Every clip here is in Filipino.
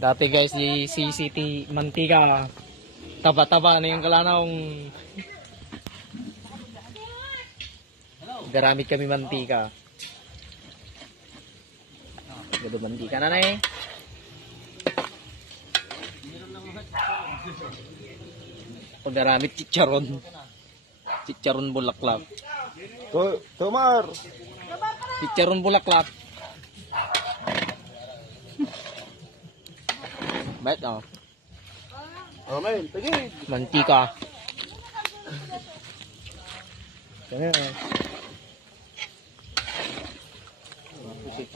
Dati guys, di CCT mantika. Taba-taba na yung kalanaong. Garamit kami mantika. Gado mantika na eh. Paggaramit chicharon. Chicharon bulaklak. Tomar! Chicharon bulaklak. Bet oh. Amen, tagid! Mantika.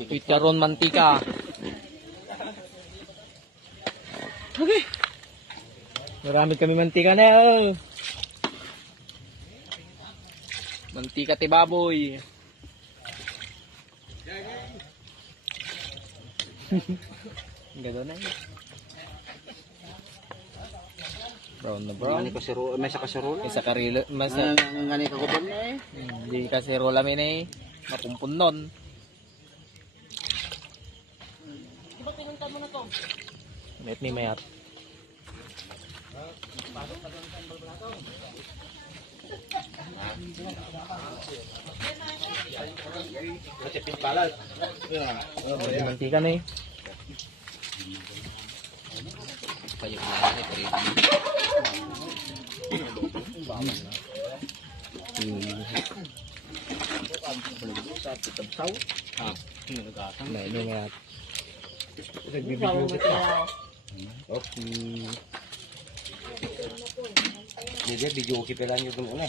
Chicharon mantika. Okay. Marami kami mantika na oh. Mantika ti baboy. Gano'n na yun. Brown na brown. Ngani kasero, may sa kaserola. Isa karilo. Masa. Ngani kaguban na eh. Hindi kasi rola min eh. Mapumpun nun. Met ni mayat. Masipin palat. Mantika na eh. Nah, ini mayat. Okay. Jadi video kita lang yung una.